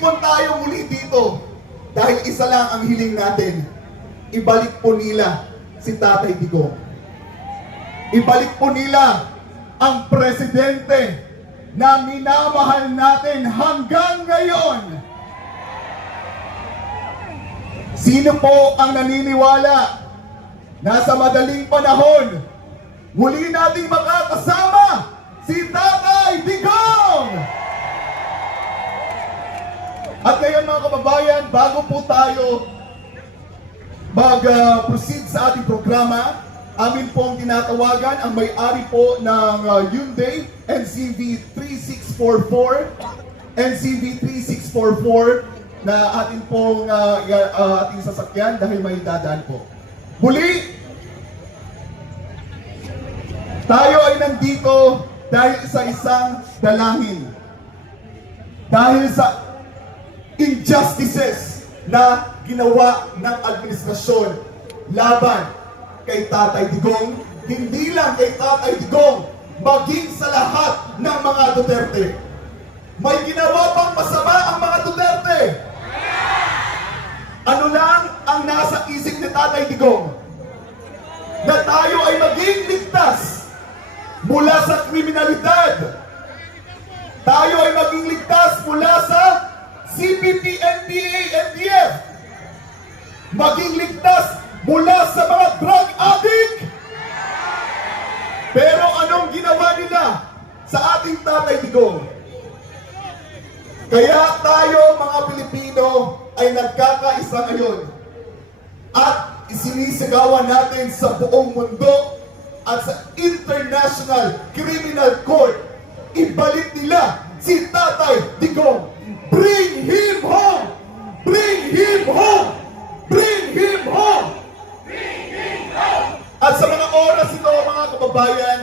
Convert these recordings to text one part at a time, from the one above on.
nagtipon tayo muli dito dahil isa lang ang hiling natin. Ibalik po nila si Tatay Digong. Ibalik po nila ang presidente na minamahal natin hanggang ngayon. Sino po ang naniniwala na sa madaling panahon, muli nating makakasama si Tatay Digong! At ngayon mga kababayan, bago po tayo mag-proceed sa ating programa, amin pong tinatawagan ang may-ari po ng uh, Hyundai NCV 3644 NCV 3644 na atin pong uh, uh, ating sasakyan dahil may dadaan po. Muli, tayo ay nandito dahil sa isang dalangin. Dahil sa injustices na ginawa ng administrasyon laban kay Tatay Digong, hindi lang kay Tatay Digong, maging sa lahat ng mga Duterte. May ginawa pang masama ang mga Duterte. Ano lang ang nasa isip ni Tatay Digong? Na tayo ay maging ligtas mula sa kriminalidad. Tayo ay maging ligtas mula sa CPP, NPA, NDF. Maging ligtas mula sa mga drug addict. Pero anong ginawa nila sa ating tatay Digong? Kaya tayo mga Pilipino ay nagkakaisa ngayon at isinisigawan natin sa buong mundo at sa International Criminal Court. Ibalik nila si Tatay Digong. Bring him home! Bring him home! Bring him home! At sa mga oras ito, mga kababayan,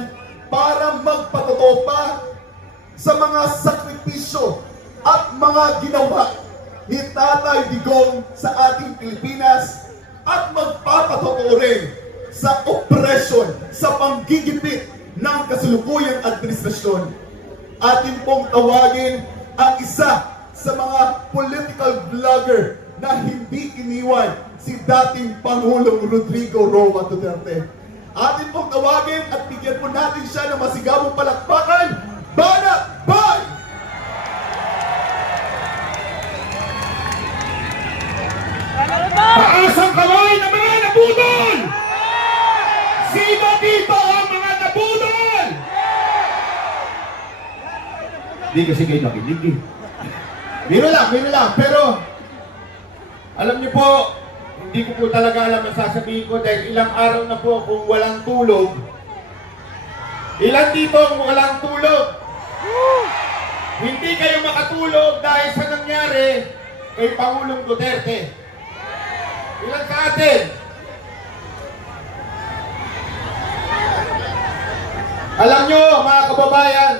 para magpatotoo pa sa mga sakripisyo at mga ginawa ni Tatay Digong sa ating Pilipinas at magpapatotoo rin sa opresyon, sa panggigipit ng kasulukuyang administrasyon. Atin pong tawagin ang isa sa mga political vlogger na hindi iniwan si dating Pangulong Rodrigo Roa Duterte. Atin pong tawagin at bigyan po natin siya ng masigabong palakpakan. Banat Bay! Taas ang kamay ng mga nabudol! Sino dito ang mga nabudol? Hindi kasi kayo nakinig eh. Biro lang, biro lang. Pero Alam niyo po, hindi ko po talaga alam ang sasabihin ko dahil ilang araw na po kung walang tulog. Ilan dito ang walang tulog? Hindi kayo makatulog dahil sa nangyari kay Pangulong Duterte. Ilan sa atin? Alam nyo, mga kababayan,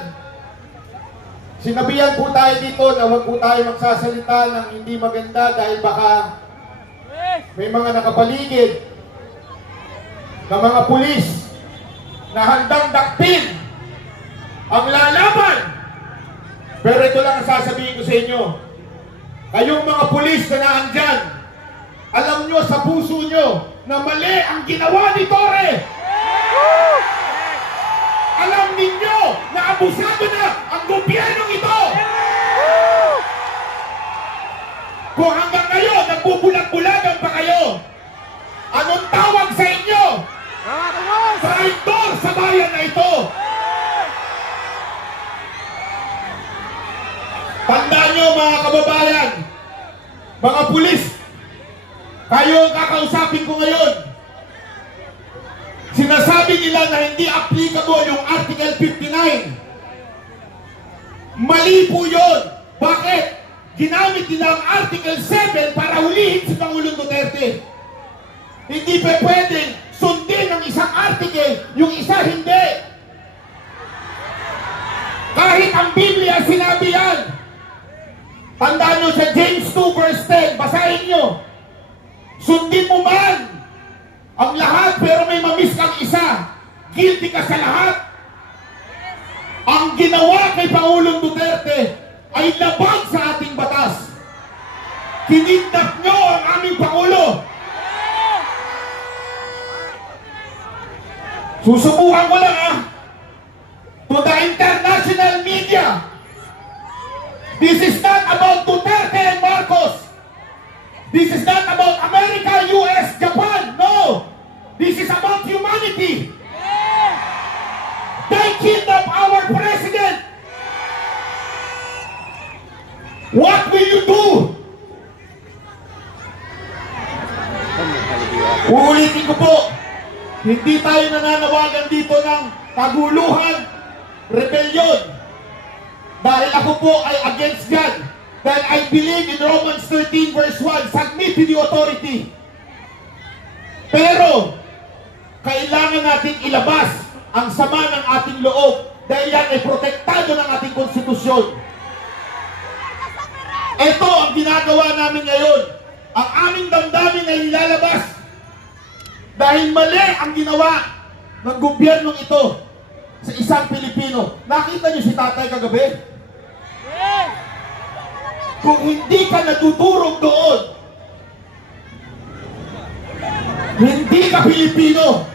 sinabihan po tayo dito na huwag po tayo magsasalita ng hindi maganda dahil baka may mga nakapaligid na mga pulis na handang dakpin ang lalaban. Pero ito lang ang sasabihin ko sa inyo. Kayong mga pulis na naandyan, alam nyo sa puso nyo na mali ang ginawa ni Torre. Alam ninyo na abusado na ang gobyernong ito. Kung hanggang ngayon nagbubulag-bulagan pa kayo, anong tawag sa inyo? Traitor sa bayan na ito. Tandaan nyo mga kababayan, mga pulis, kayo ang kakausapin ko ngayon. Sinasabi nila na hindi applicable yung Article 59. Mali po yun. Bakit? Ginamit nila ang Article 7 para hulihin si Pangulong Duterte. Hindi pa pwedeng sundin ang isang article, yung isa hindi. Kahit ang Biblia sinabi yan. Tandaan nyo sa James 2 verse 10, basahin nyo. Sundin mo man ang lahat pero may mamiss kang isa. Guilty ka sa lahat. Ang ginawa kay Pangulong Duterte ay labag sa ating batas. Kinidnap nyo ang aming Pangulo! Susubukan ko lang ah! To the international media! This is not about Duterte and Marcos! This is not about America, US, Japan! Hindi tayo nananawagan dito ng kaguluhan, rebellion. Dahil ako po ay against God. Dahil I believe in Romans 13 verse 1, submit to the authority. Pero, kailangan natin ilabas ang sama ng ating loob dahil yan ay protektado ng ating konstitusyon. Ito ang ginagawa namin ngayon. Ang aming damdamin ay nilalabas dahil mali ang ginawa ng gobyernong ito sa isang Pilipino. Nakita niyo si tatay kagabi? Kung hindi ka nadudurog doon, hindi ka Pilipino.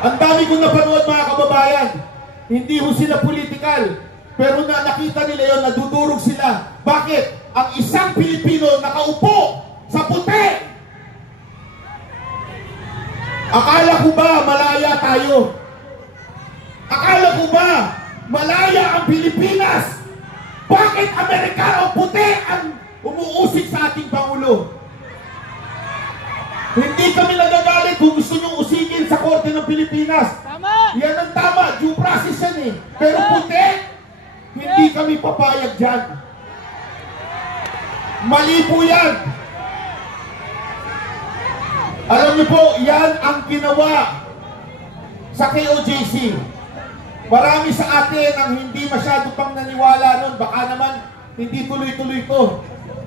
Ang dami kong napanood mga kababayan. Hindi ho sila political. Pero na nakita nila yon, nadudurog sila. Bakit? Ang isang Pilipino nakaupo sa puti. Akala ko ba malaya tayo? Akala ko ba malaya ang Pilipinas? Bakit Amerikano puti ang umuusik sa ating Pangulo? Hindi kami nagagalit kung gusto niyong usigin sa Korte ng Pilipinas. Tama! Yan ang tama, due process yan eh. Pero puti, hindi kami papayag dyan. Mali po yan. Alam niyo po, yan ang ginawa sa KOJC. Marami sa atin ang hindi masyado pang naniwala nun. Baka naman hindi tuloy-tuloy to.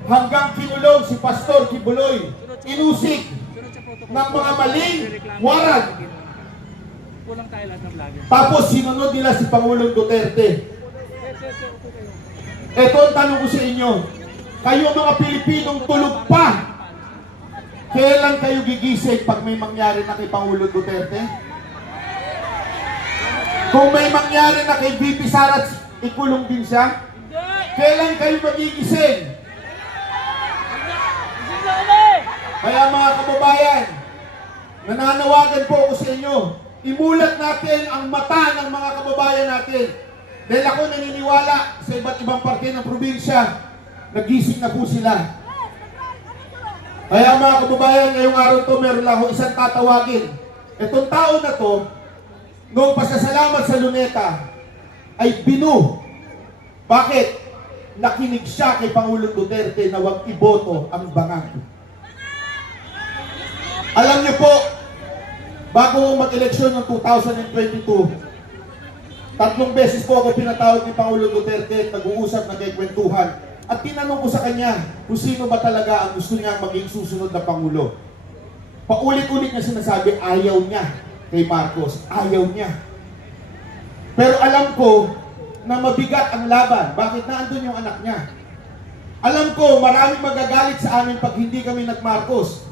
Hanggang kinulong si Pastor Kibuloy. Inusik ng mga maling warrant. Kulang tayo lahat ng vlogger. Tapos sinunod nila si Pangulong Duterte. Ito ang tanong ko sa inyo. Kayo mga Pilipinong tulog pa. Kailan kayo gigising pag may mangyari na kay Pangulong Duterte? Kung may mangyari na kay VP Sarat, ikulong din siya? Kailan kayo magigising? Kaya mga kababayan, nananawagan po ako sa inyo, imulat natin ang mata ng mga kababayan natin. Dahil ako naniniwala sa iba't ibang parte ng probinsya, nagising na po sila. Kaya mga kababayan, ngayong araw to meron lang isang tatawagin. Itong tao na to, noong pasasalamat sa luneta, ay binu. Bakit? Nakinig siya kay Pangulong Duterte na huwag iboto ang bangag. Alam niyo po, bago mag-eleksyon ng 2022, tatlong beses po ako pinatawag ni Pangulo Duterte, nag-uusap na kay kwentuhan. At tinanong ko sa kanya kung sino ba talaga ang gusto niya maging susunod na Pangulo. Paulit-ulit niya sinasabi, ayaw niya kay Marcos. Ayaw niya. Pero alam ko na mabigat ang laban. Bakit na andun yung anak niya? Alam ko, maraming magagalit sa amin pag hindi kami nag-Marcos.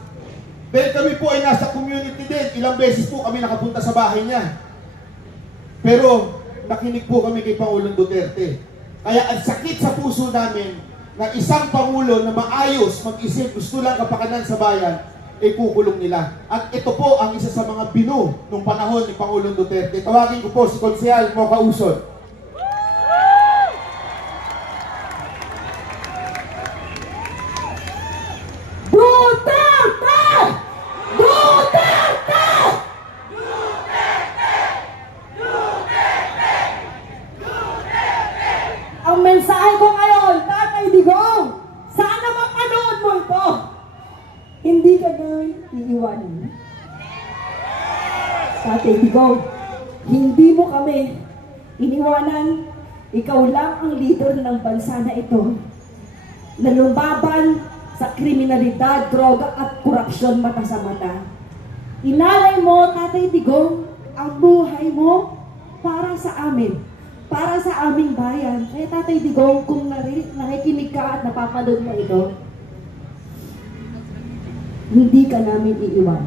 Dahil kami po ay nasa community din. Ilang beses po kami nakapunta sa bahay niya. Pero nakinig po kami kay Pangulong Duterte. Kaya ang sakit sa puso namin na isang Pangulo na maayos, mag-isip, gusto lang kapakanan sa bayan, ay kukulong nila. At ito po ang isa sa mga binu nung panahon ni Pangulong Duterte. Tawagin ko po si Konsehal Mocha Usod. Duterte! Duterte! Ang mensahe ko ngayon, Tatay Digong, sana mapanood mo ito. Hindi ka namin iiwanan. Tatay Digong, hindi mo kami iniwanan. Ikaw lang ang leader ng bansa na ito na lumaban sa kriminalidad, droga at korupsyon mata sa mata. Inalay mo, Tatay Digong, ang buhay mo para sa amin. para sa aming bayan. Kaya Tatay Digong, kung nakikinig ka at napapanood mo ito, hindi ka namin iiwan.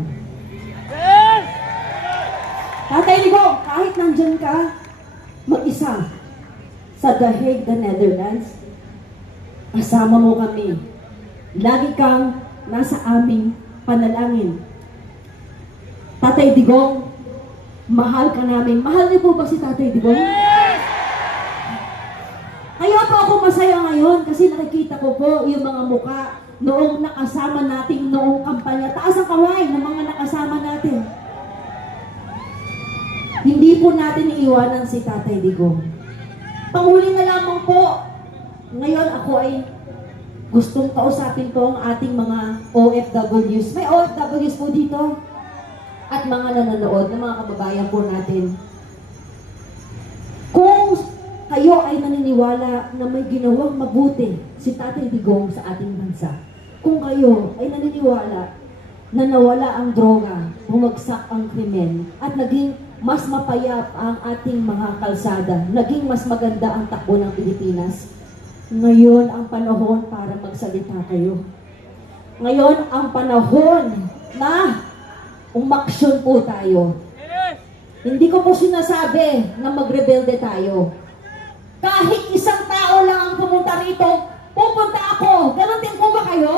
Tatay Digong, kahit nandyan ka, mag-isa sa The Hague, the Netherlands, kasama mo kami. Lagi kang nasa aming panalangin. Tatay Digong, mahal ka namin. Mahal niyo po ba si Tatay Digong? Kaya po ako masaya ngayon kasi nakikita ko po yung mga muka noong nakasama natin noong kampanya. Taas ang kamay ng mga nakasama natin. Hindi po natin iiwanan si Tatay Digong. Panghuli na lamang po, ngayon ako ay gustong kausapin po ang ating mga OFWs. May OFWs po dito at mga nanonood ng mga kababayan po natin. Kung kayo ay naniniwala na may ginawang mabuti si Tatay Digong sa ating bansa, kung kayo ay naniniwala na nawala ang droga, bumagsak ang krimen, at naging mas mapayap ang ating mga kalsada, naging mas maganda ang takbo ng Pilipinas, ngayon ang panahon para magsalita kayo. Ngayon ang panahon na umaksyon po tayo. Hindi ko po sinasabi na magrebelde tayo. Kahit isang tao lang ang pumunta rito, pupunta ako. Ganon din po ba kayo?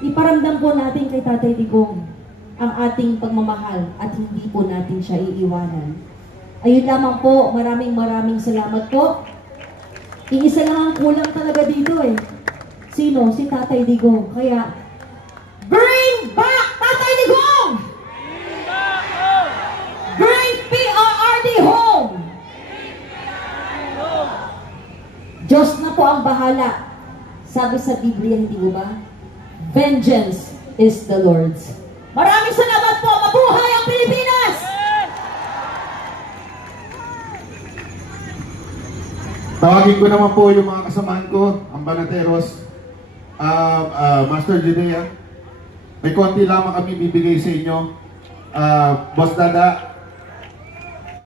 Iparamdam po natin kay Tatay Digong ang ating pagmamahal at hindi po natin siya iiwanan. Ayun lamang po, maraming maraming salamat po. Iisa lang ang kulang talaga dito eh. Sino? Si Tatay Digong. Kaya, bring back Tatay Digong! Bring PRRD home! Diyos na po ang bahala. Sabi sa Biblia, hindi ba? Vengeance is the Lord's. Maraming salamat po! Mabuhay ang Pilipinas! Tawagin ko naman po yung mga kasamahan ko, ang Banateros, ah ah, Master Judea. May konti lamang kami bibigay sa inyo. Ah, Boss Dada,